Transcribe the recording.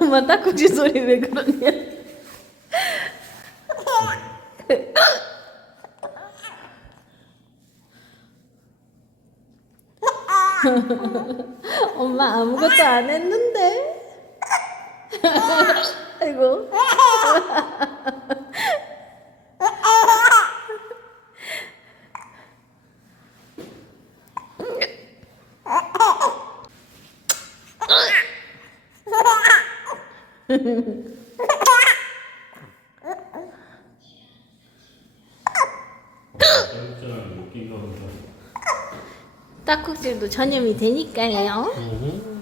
엄마 딱꼭지 소리 왜 그러냐? 엄마 아무것도 안 했는데. 아이고. 딱꼭질도 전염이 되니까요.